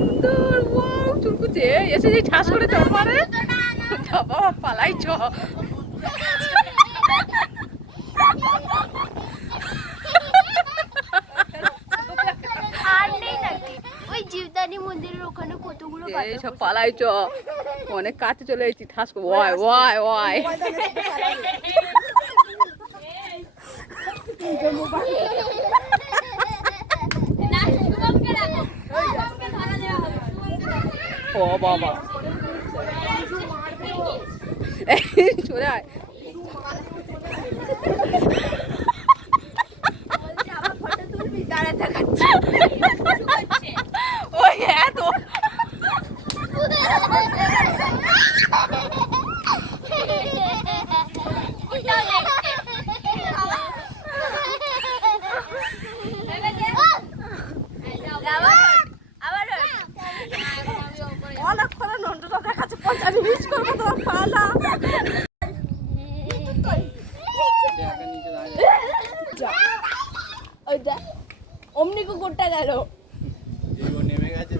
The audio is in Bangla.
সুন্দর ওয়াও চুলকুচে এসে যে ঠাস করে চড় মারে বাবা পালাই চ মন্দিরের ওখানে কতগুলো সব পালাই চ অনেক কাছে চলে এসেছি ঠাস ওয়াই ওয়াই ওয়াই ও বাবা চলে আয় ওই এত অনেকক্ষণ নন্টটা দেখাচ্ছে 50 মিনিট করবো তোমার পালা অমনি কুকুরটা গেল নেমে গেছে